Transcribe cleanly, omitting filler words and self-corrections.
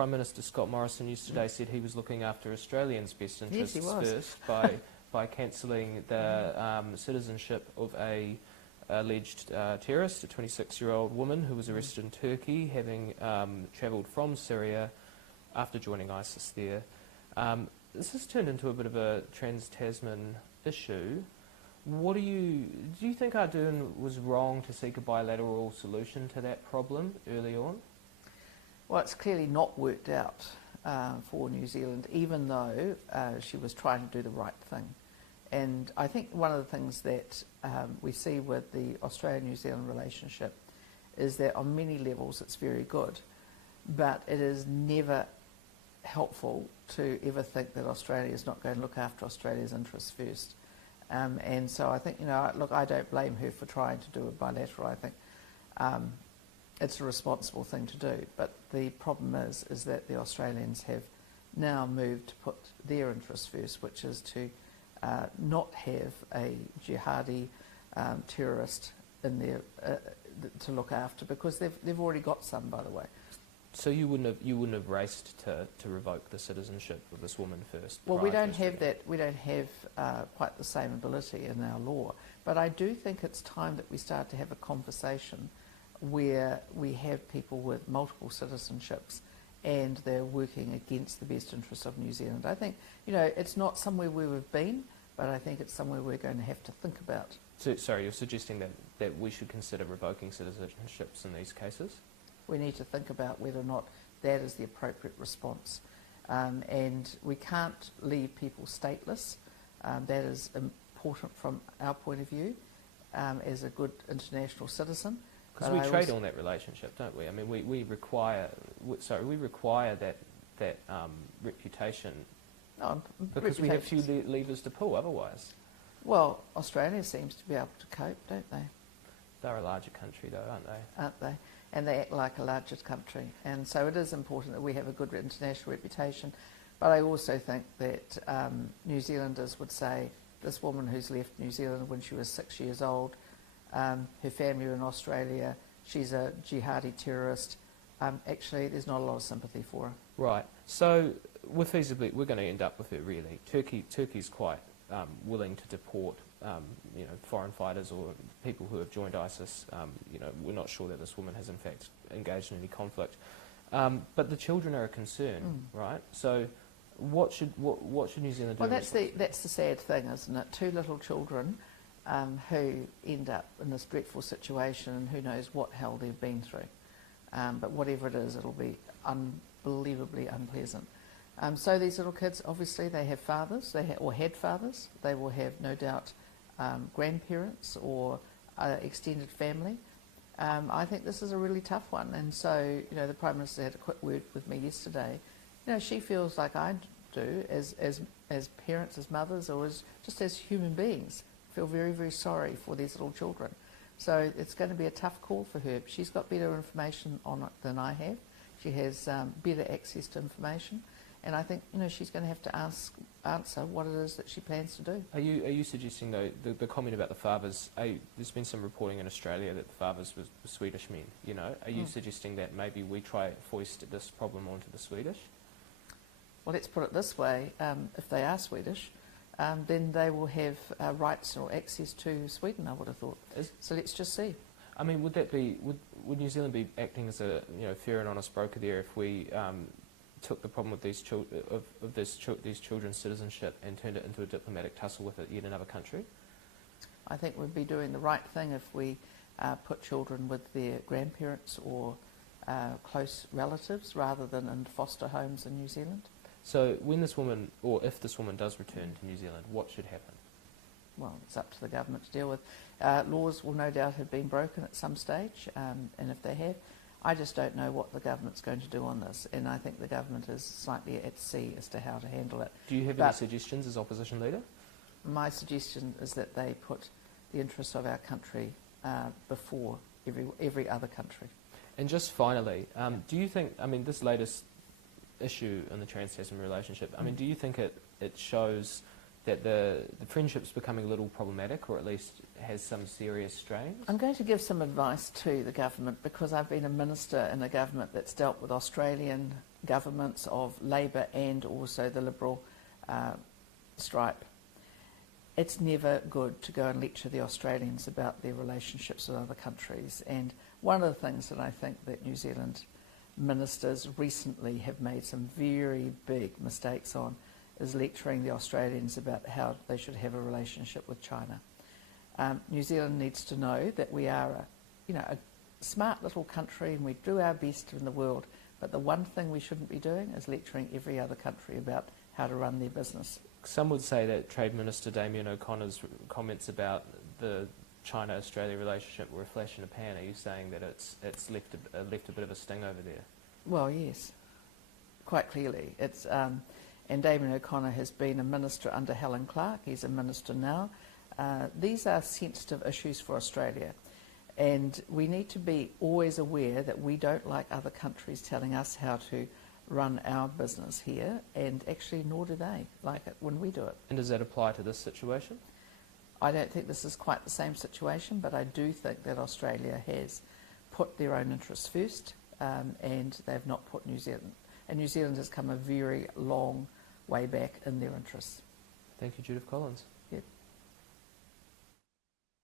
Prime Minister Scott Morrison yesterday said he was looking after Australians' best interests Yes, he was. first by cancelling the citizenship of a alleged terrorist, a 26-year-old woman who was arrested in Turkey, having travelled from Syria after joining ISIS there. This has turned into a bit of a Trans-Tasman issue. Do you think Ardern was wrong to seek a bilateral solution to that problem early on? Well, it's clearly not worked out for New Zealand, even though she was trying to do the right thing. And I think one of the things that we see with the Australia-New Zealand relationship is that on many levels it's very good, but it is never helpful to ever think that Australia is not going to look after Australia's interests first. And so I think, look, I don't blame her for trying to do a bilateral. I think it's a responsible thing to do. But the problem is that the Australians have now moved to put their interests first, which is to not have a jihadi terrorist in there to look after, because they've already got some, by the way. So you wouldn't have raced to revoke the citizenship of this woman first? Well, we don't have that. We don't have quite the same ability in our law. But I do think it's time that we start to have a conversation where we have people with multiple citizenships and they're working against the best interests of New Zealand. I think, it's not somewhere where we've been, but I think it's somewhere we're going to have to think about. So, sorry, you're suggesting that we should consider revoking citizenships in these cases? We need to think about whether or not that is the appropriate response. And we can't leave people stateless. That is important from our point of view as a good international citizen. Because we trade on that relationship, don't we? I mean, we require that reputation, because we have few levers to pull otherwise. Well, Australia seems to be able to cope, don't they? They're a larger country, though, aren't they? Aren't they? And they act like a larger country. And so it is important that we have a good international reputation. But I also think that New Zealanders would say, this woman who's left New Zealand when she was 6 years old, her family are in Australia, she's a jihadi terrorist, actually there's not a lot of sympathy for her. Right. So we're going to end up with it, really. Turkey's quite willing to deport foreign fighters or people who have joined ISIS. We're not sure that this woman has in fact engaged in any conflict. But the children are a concern, right? So what should New Zealand do? Well, that's the sad thing, isn't it? Two little children who end up in this dreadful situation, and who knows what hell they've been through. But whatever it is, it'll be unbelievably unpleasant. So these little kids, obviously, they have fathers, or had fathers. They will have, no doubt, grandparents or extended family. I think this is a really tough one. And so, the Prime Minister had a quick word with me yesterday. She feels like I do, as parents, as mothers, or just as human beings, feel very, very sorry for these little children. So it's going to be a tough call for her. She's got better information on it than I have. She has better access to information. And I think, she's going to have to answer what it is that she plans to do. Are you suggesting, though, the comment about the fathers, there's been some reporting in Australia that the fathers were Swedish men, Are you suggesting that maybe we try to foist this problem onto the Swedish? Well, let's put it this way. If they are Swedish, then they will have rights or access to Sweden, I would have thought. So let's just see. I mean, would New Zealand be acting as a fair and honest broker there if we took the problem with these children's citizenship and turned it into a diplomatic tussle with yet another country? I think we'd be doing the right thing if we put children with their grandparents or close relatives rather than in foster homes in New Zealand. So when this woman, or if this woman does return to New Zealand, what should happen? Well, it's up to the government to deal with. Laws will no doubt have been broken at some stage, and if they have, I just don't know what the government's going to do on this, and I think the government is slightly at sea as to how to handle it. Do you have any suggestions as opposition leader? My suggestion is that they put the interests of our country before every other country. And just finally, do you think, this latest issue in the Trans-Tasman relationship, do you think it shows that the friendship's becoming a little problematic, or at least has some serious strains? I'm going to give some advice to the government, because I've been a minister in a government that's dealt with Australian governments of Labour and also the Liberal stripe. It's never good to go and lecture the Australians about their relationships with other countries. And one of the things that I think that New Zealand ministers recently have made some very big mistakes on is lecturing the Australians about how they should have a relationship with China. New Zealand needs to know that we are a smart little country and we do our best in the world, but the one thing we shouldn't be doing is lecturing every other country about how to run their business. Some would say that Trade Minister Damien O'Connor's comments about the China-Australia relationship were a flash in the pan. Are you saying that it's left a bit of a sting over there? Well, yes, quite clearly. And Damien O'Connor has been a minister under Helen Clark. He's a minister now. These are sensitive issues for Australia. And we need to be always aware that we don't like other countries telling us how to run our business here, and actually nor do they like it when we do it. And does that apply to this situation? I don't think this is quite the same situation, but I do think that Australia has put their own interests first, and they've not put New Zealand. And New Zealand has come a very long way back in their interests. Thank you, Judith Collins.